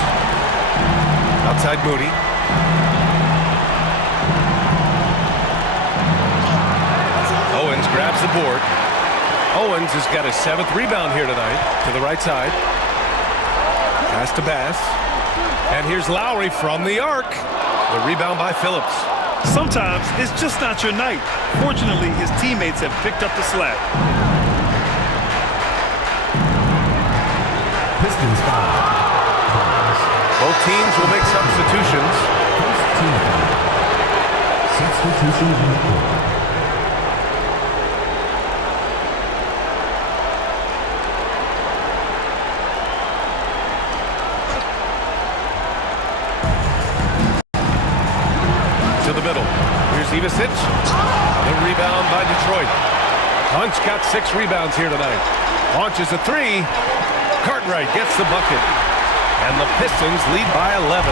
Outside Moody. Owens grabs the board. Owens has got his 7th rebound here tonight. To the right side. Pass to Bass. And here's Lowry from the arc. The rebound by Phillips. Sometimes it's just not your night. Fortunately, his teammates have picked up the slack. Pistons foul. Both teams will make substitutions. Substitution on the court. To the middle. Here's Ivasic. The rebound by Detroit. Hunt's got 6 rebounds here tonight. Launches a 3. Cartwright gets the bucket. And the Pistons lead by 11.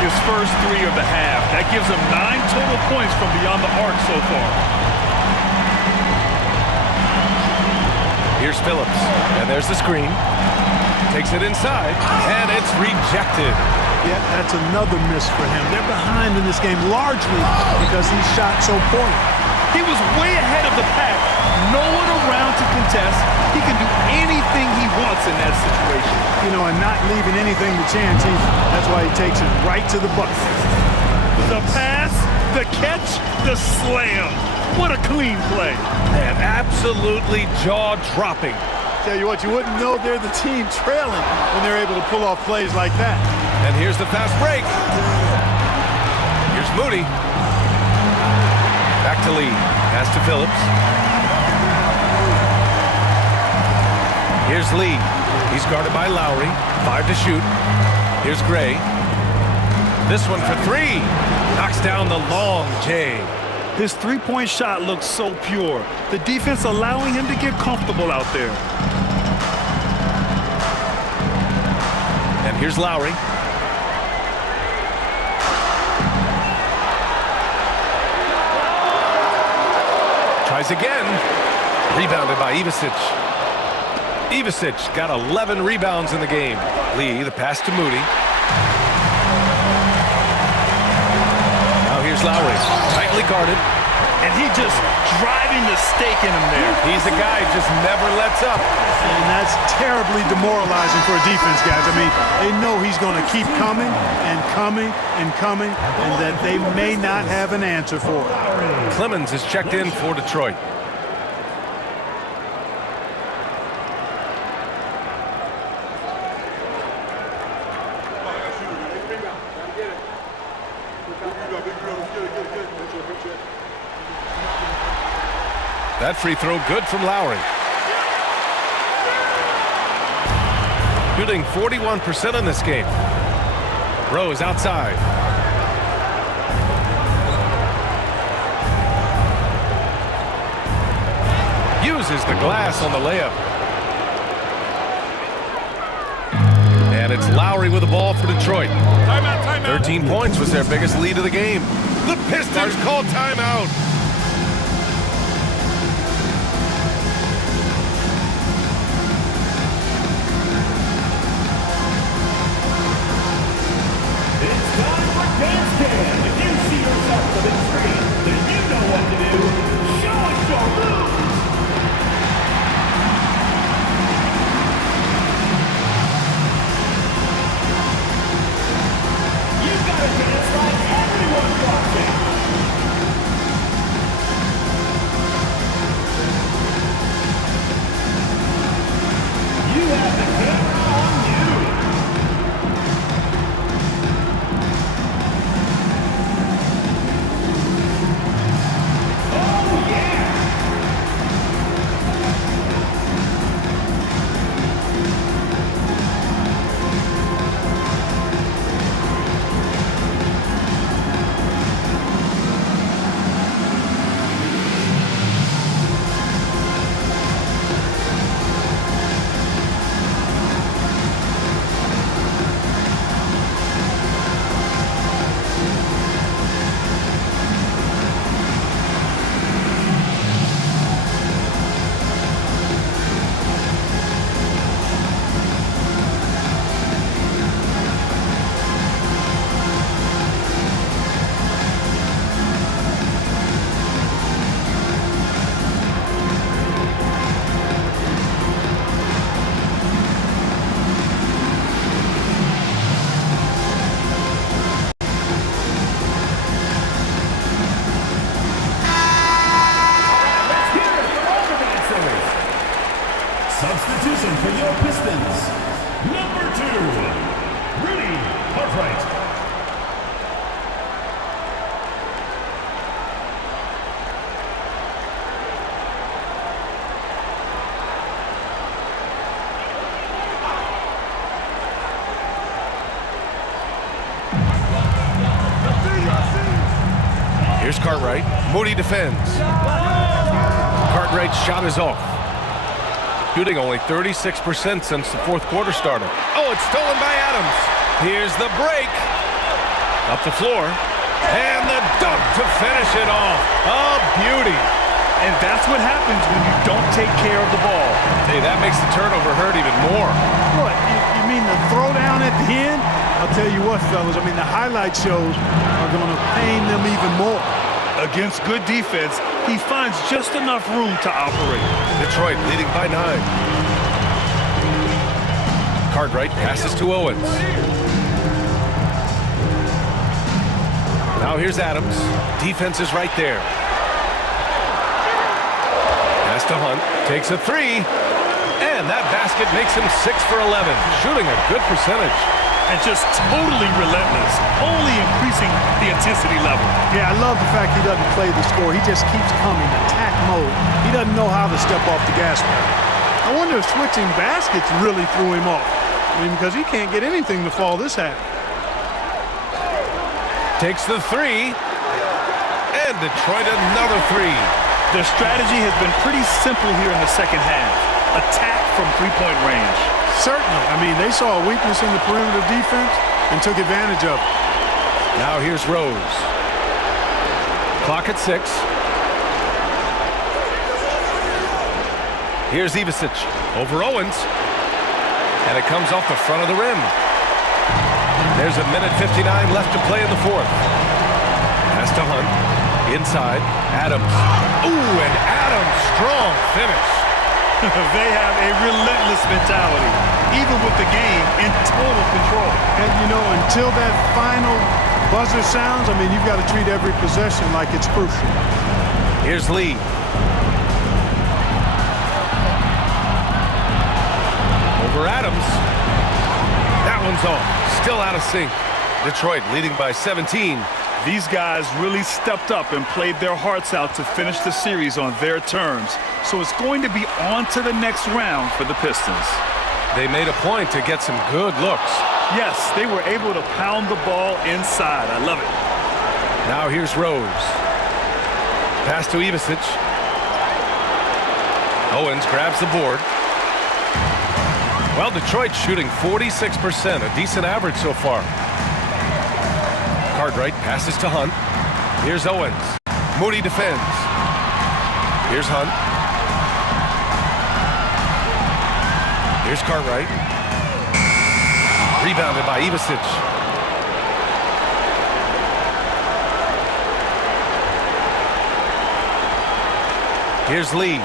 His first 3 of the half. That gives him 9 total points from beyond the arc so far. Here's Phillips. And there's the screen. Takes it inside. And it's rejected. Yeah, that's another miss for him. They're behind in this game largely because he shot so poorly. He was way ahead of the pack. No one around to contest. He can do anything he wants in that situation. You know, and not leaving anything to chance either. That's why he takes it right to the bucket. The pass, the catch, the slam. What a clean play. Man, absolutely jaw-dropping. Tell you what, you wouldn't know they're the team trailing when they're able to pull off plays like that. And here's the fast break. Here's Moody. Back to Lee. Pass to Phillips. Here's Lee. He's guarded by Lowry. 5 to shoot. Here's Gray. This one for 3. Knocks down the long J. His three-point shot looks so pure. The defense allowing him to get comfortable out there. And here's Lowry. Tries again. Rebounded by Ivasic. Ivasic got 11 rebounds in the game. Lee, the pass to Moody. Now here's Lowry. Tightly guarded. And he just driving the stake in him there. He's a guy who just never lets up. And that's terribly demoralizing for a defense, guys. I mean, they know he's going to keep coming and coming and coming, and that they may not have an answer for it. Clemens is checked in for Detroit. That free throw good from Lowry. Shooting 41% in this game. Rose outside. Uses the glass on the layup. And it's Lowry with the ball for Detroit. Timeout, timeout. 13 points was their biggest lead of the game. The Pistons call timeout. It's time for Dance Cam. If you see yourself on the big screen, then you know what to do. Show us your moves. You've got to dance like everyone's watching. You have the camera on you. Oh, yeah! Let's hear it for all the dancers. Substitution for your Pistons. Number 2, Rudy Cartwright. Here's Cartwright. Moody defends. Cartwright's shot is off. Shooting only 36% since the fourth quarter started. Oh, it's stolen by Adams. Here's the break. Up the floor. And the dunk to finish it off. A beauty. And that's what happens when you don't take care of the ball. Hey, that makes the turnover hurt even more. What, you mean the throwdown at the end? I'll tell you what, fellas, I mean, the highlight shows are going to pain them even more. Against good defense, He finds just enough room to operate. Detroit leading by 9. Cartwright passes to Owens. Now here's Adams. Defense is right there. Pass to Hunt. Takes a 3. And that basket makes him 6 for 11. Shooting a good percentage. And just totally relentless, only increasing the intensity level. Yeah, I love the fact he doesn't play the score. He just keeps coming, attack mode. He doesn't know how to step off the gas pedal. I wonder if switching baskets really threw him off. I mean, because he can't get anything to fall this half. Takes the 3. And Detroit another 3. Their strategy has been pretty simple here in the second half. Attack from three-point range. Certainly. I mean, they saw a weakness in the perimeter defense and took advantage of it. Now here's Rose. Clock at 6. Here's Ivisic over Owens. And it comes off the front of the rim. There's a minute 59 left to play in the fourth. Pass to Hunt. Inside. Adams. Ooh, and Adams, strong finish. They have a relentless mentality, even with the game in total control. And, you know, until that final buzzer sounds, I mean, you've got to treat every possession like it's crucial. Here's Lee. Over Adams. That one's off. Still out of sync. Detroit leading by 17. These guys really stepped up and played their hearts out to finish the series on their terms. So it's going to be on to the next round for the Pistons. They made a point to get some good looks. Yes, they were able to pound the ball inside. I love it. Now here's Rose. Pass to Ivisic. Owens grabs the board. Well, Detroit shooting 46%, a decent average so far. Cartwright passes to Hunt. Here's Owens. Moody defends. Here's Hunt. Here's Cartwright. Rebounded by Ivisic. Here's Lee.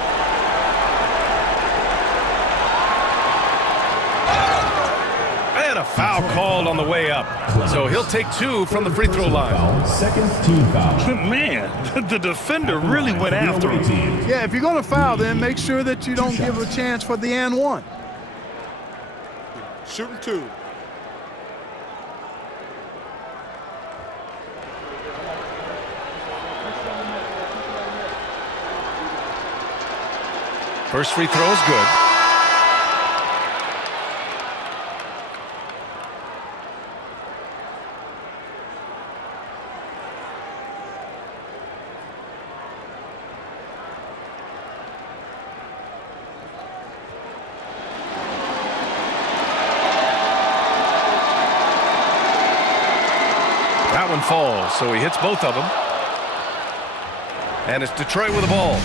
And a foul called on the way up. So he'll take 2 from the free throw line. Second team foul. Man, the defender really went after him. Yeah, if you're going to foul, then make sure that you don't give a chance for the and one. Shooting 2. First free throw is good. That one falls, so he hits both of them. And it's Detroit with the ball.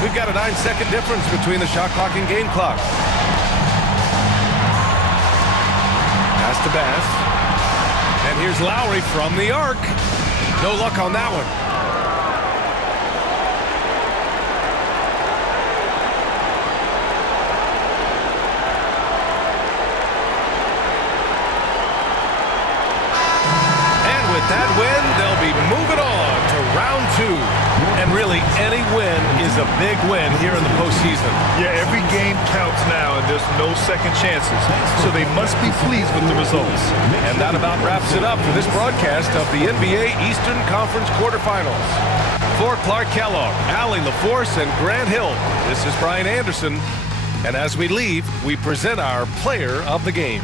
We've got a 9-second difference between the shot clock and game clock. Pass to Bass. And here's Lowry from the arc. No luck on that one. That win, they'll be moving on to round 2. And really, any win is a big win here in the postseason. Yeah, every game counts now, and there's no second chances. So they must be pleased with the results. And that about wraps it up for this broadcast of the NBA Eastern Conference quarterfinals. For Clark Kellogg, Allie LaForce, and Grant Hill, this is Brian Anderson. And as we leave, we present our player of the game.